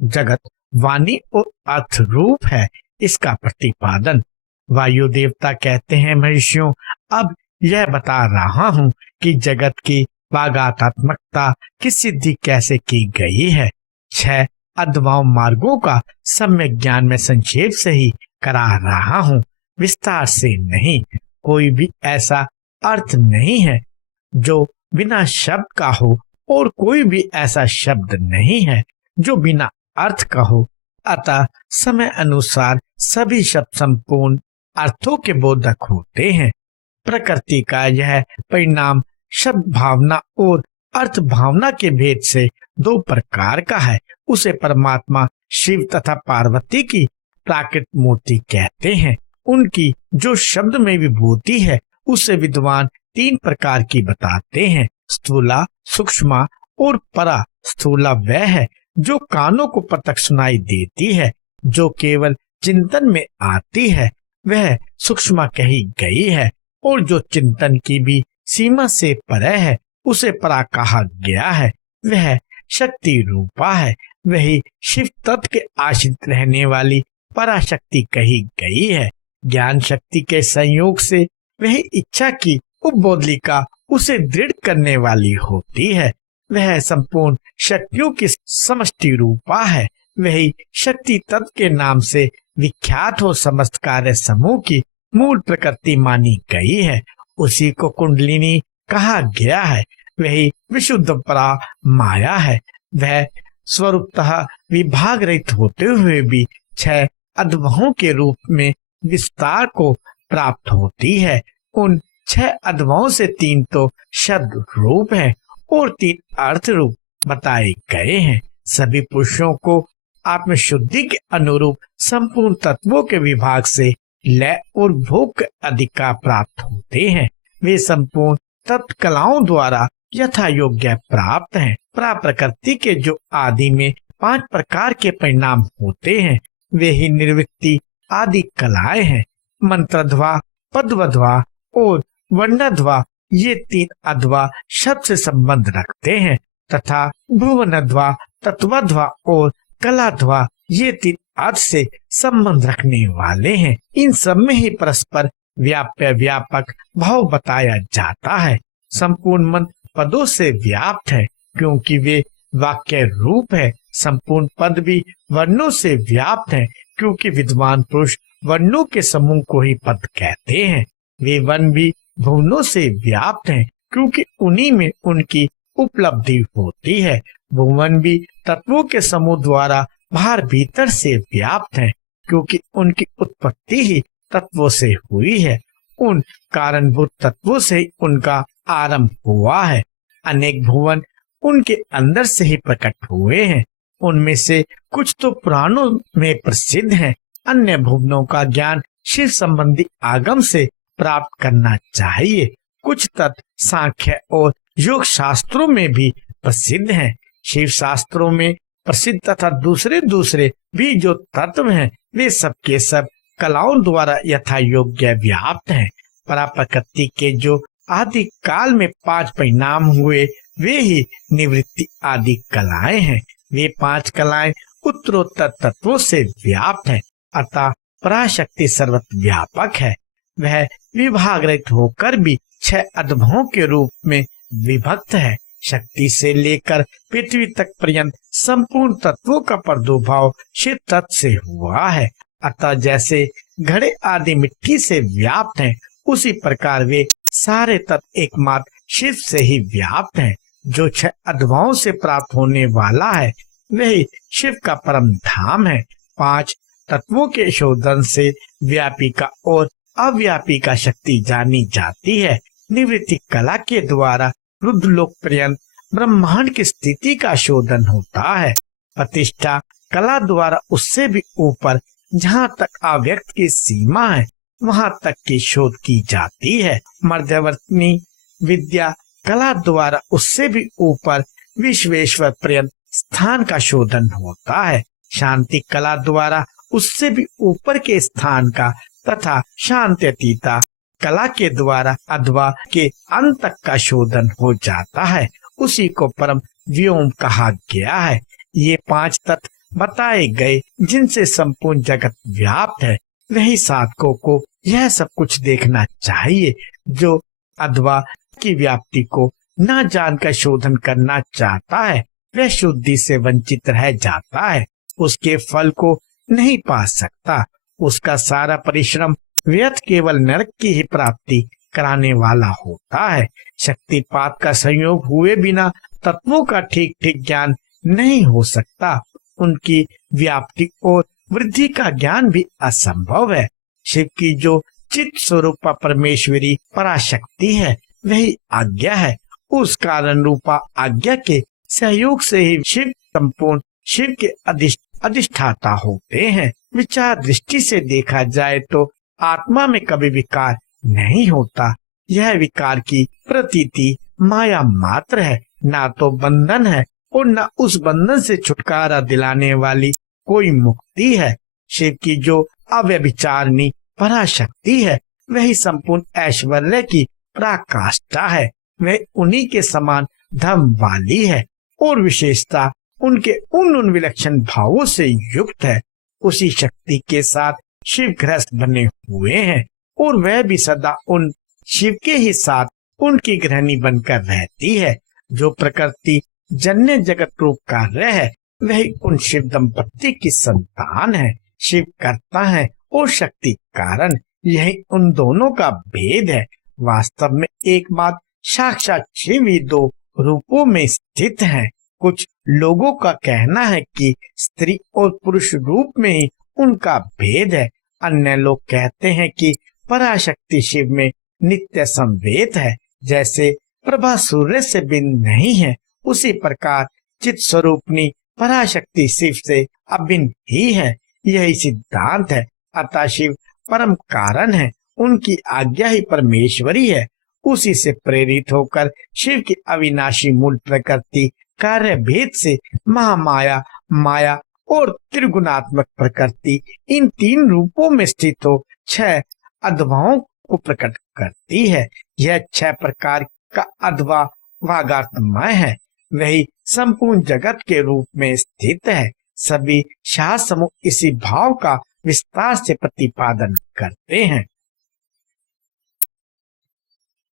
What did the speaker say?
जगत वाणी और अर्थ रूप है इसका प्रतिपादन। वायु देवता कहते हैं, महर्षियों, अब यह बता रहा हूँ कि जगत की वागात्मकता की सिद्धि कैसे की गई है। 6 अद्भुत मार्गों का सम्यक ज्ञान में संक्षेप से ही करा रहा हूँ, विस्तार से नहीं। कोई भी ऐसा अर्थ नहीं है जो बिना शब्द का हो और कोई भी ऐसा शब्द नहीं है जो बिना अर्थ का हो। अतः समय अनुसार सभी शब्द संपूर्ण अर्थों के बोधक होते हैं। प्रकृति का यह परिणाम शब्द भावना और अर्थ भावना के भेद से 2 प्रकार का है। उसे परमात्मा शिव तथा पार्वती की प्राकृत मूर्ति कहते हैं। उनकी जो शब्द में विभूति है उसे विद्वान 3 प्रकार की बताते हैं, स्थूला, सूक्ष्म और परा। स्थूला वह है जो कानों को प्रत्यक्ष सुनाई देती है, जो केवल चिंतन में आती है, वह सूक्ष्म कही गई है, और जो चिंतन की भी सीमा से परे है उसे परा कहा गया है, वह शक्ति रूपा है। वही शिव तत्व के आश्रित रहने वाली पराशक्ति कही गई है। ज्ञान शक्ति के संयोग से वह इच्छा की उपबोधलिका उसे दृढ़ करने वाली होती है। वह संपूर्ण शक्तियों की समष्टि रूपा है। वही शक्ति तत्व के नाम से विख्यात हो समस्त कार्य समूह की मूल प्रकृति मानी गई है। उसी को कुंडलिनी कहा गया है। वही विशुद्ध परा माया है। वह स्वरूपतः विभाग रहित होते हुए भी 6 अद्भुतों के रूप में विस्तार को प्राप्त होती है। उन 6 अद्भुतों से 3 तो शब्द रूप है और 3 अर्थ रूप बताए गए हैं। सभी पुरुषों को आत्मशुद्धि के अनुरूप संपूर्ण तत्वों के विभाग से लय और भोग के अधिकार प्राप्त होते हैं। वे संपूर्ण तत्व कलाओं द्वारा यथा योग्य प्राप्त हैं। प्रकृति के जो आदि में 5 प्रकार के परिणाम होते हैं वे ही निर्वृत्ति आदि कलाएं हैं। मंत्रध्वा, पदवध्वा और वर्णध्वा ये 3 अध्वा शब्द से संबंध रखते हैं तथा भुवनध्वा, तत्वध्वा और कलाध्वा ये 3 अर्थ से संबंध रखने वाले हैं। इन सब में ही परस्पर व्याप्य व्यापक भाव बताया जाता है। संपूर्ण मंत्र पदों से व्याप्त है क्योंकि वे वाक्य रूप है। संपूर्ण पद भी वर्णों से व्याप्त है क्योंकि विद्वान पुरुष वर्णों के समूह को ही पद कहते हैं। वे वर्ण भी भुवनों से व्याप्त हैं क्योंकि उन्हीं में उनकी उपलब्धि होती है। भुवन भी तत्वों के समूह द्वारा बाहर भीतर से व्याप्त हैं क्योंकि उनकी उत्पत्ति ही तत्वों से हुई है। उन कारणभूत तत्वों से उनका आरंभ हुआ है। अनेक भुवन उनके अंदर से ही प्रकट हुए हैं। उनमें से कुछ तो पुराणों में प्रसिद्ध हैं। अन्य भुवनों का ज्ञान शिव संबंधी आगम से प्राप्त करना चाहिए। कुछ तत्व सांख्य और योग शास्त्रों में भी प्रसिद्ध हैं। शिव शास्त्रों में प्रसिद्ध तथा दूसरे भी जो तत्व हैं वे सबके सब कलाओं द्वारा यथा योग्य व्याप्त हैं। पराप्रकृति के जो आदि काल में 5 परिणाम हुए वे ही निवृत्ति आदि कलाएं हैं। वे 5 कलाएं उत्तरोत्तर तत्वों से व्याप्त हैं। अतः पराशक्ति सर्वत्र व्यापक है। वह विभाग रहित होकर भी 6 अद्भुतों के रूप में विभक्त है। शक्ति से लेकर पृथ्वी तक पर्यंत संपूर्ण तत्वों का प्रादुर्भाव शिव तत्व से हुआ है। अतः जैसे घड़े आदि मिट्टी से व्याप्त हैं उसी प्रकार वे सारे तत्व एकमात्र शिव से ही व्याप्त हैं। जो 6 अद्भुतों से प्राप्त होने वाला है वही शिव का परम धाम है। 5 तत्वों के शोधन से व्यापिका और अव्यापिका शक्ति जानी जाती है। निवृत्ति कला के द्वारा रुद्रलोक पर्यंत ब्रह्मांड की स्थिति का शोधन होता है। प्रतिष्ठा कला द्वारा उससे भी ऊपर जहाँ तक अव्यक्त की सीमा है वहाँ तक की शोध की जाती है। मध्यवर्ती विद्या कला द्वारा उससे भी ऊपर विश्वेश्वर पर्यंत स्थान का शोधन होता है। शांति कला द्वारा उससे भी ऊपर के स्थान का तथा शांत्यतीता कला के द्वारा अध्वा के अंत तक का शोधन हो जाता है। उसी को परम व्योम कहा गया है। ये 5 तत्व बताए गए जिनसे संपूर्ण जगत व्याप्त है, वही साधकों को यह सब कुछ देखना चाहिए। जो अथवा की व्याप्ति को न जानकर शोधन करना चाहता है, वह शुद्धि से वंचित रह जाता है, उसके फल को नहीं पा सकता। उसका सारा परिश्रम व्यर्थ केवल नरक की ही प्राप्ति कराने वाला होता है। शक्तिपात का संयोग हुए बिना तत्वों का ठीक ठीक ज्ञान नहीं हो सकता। उनकी व्याप्ति और वृद्धि का ज्ञान भी असंभव है। शिव की जो चित्त स्वरूपा परमेश्वरी पराशक्ति है, वही आज्ञा है। उस कारण रूपा आज्ञा के सहयोग से ही शिव संपूर्ण शिव के अधिष्ठाता होते हैं। विचार दृष्टि से देखा जाए तो आत्मा में कभी विकार नहीं होता। यह विकार की प्रतीति माया मात्र है, ना तो बंधन है और न उस बंधन से छुटकारा दिलाने वाली कोई मुक्ति है। शिव की जो अव्यभिचारिणी पराशक्ति है, वही संपूर्ण ऐश्वर्य की पराकाष्ठा है। वह उन्हीं के समान धर्म वाली है और विशेषता उनके उन विलक्षण भावों से युक्त है। उसी शक्ति के साथ शिव गृहस्थ बने हुए हैं और वह भी सदा उन शिव के ही साथ उनकी गृहिणी बनकर रहती है। जो प्रकृति जन्य जगत रूप कार्य है, वही उन शिव दंपति की संतान है। शिव करता है और शक्ति कारण, यही उन दोनों का भेद है। वास्तव में एकमात्र साक्षात शिव ही दो रूपों में स्थित है। कुछ लोगों का कहना है कि स्त्री और पुरुष रूप में ही उनका भेद है। अन्य लोग कहते हैं कि पराशक्ति शिव में नित्य संवेद है। जैसे प्रभा सूर्य से भिन्न नहीं है, उसी प्रकार चित स्वरूपनी पराशक्ति शिव से अभिन्न ही है। यही सिद्धांत है। अतः शिव परम कारण है, उनकी आज्ञा ही परमेश्वरी है। उसी से प्रेरित होकर शिव की अविनाशी मूल प्रकृति कार्य भेद से महामाया, माया और त्रिगुणात्मक प्रकृति इन तीन रूपों में स्थित हो छह अध्वाओं को प्रकट करती है। यह छह प्रकार का अध्वा वागात्मय है, वही संपूर्ण जगत के रूप में स्थित है। सभी शास्त्र समूह इसी भाव का विस्तार से प्रतिपादन करते हैं।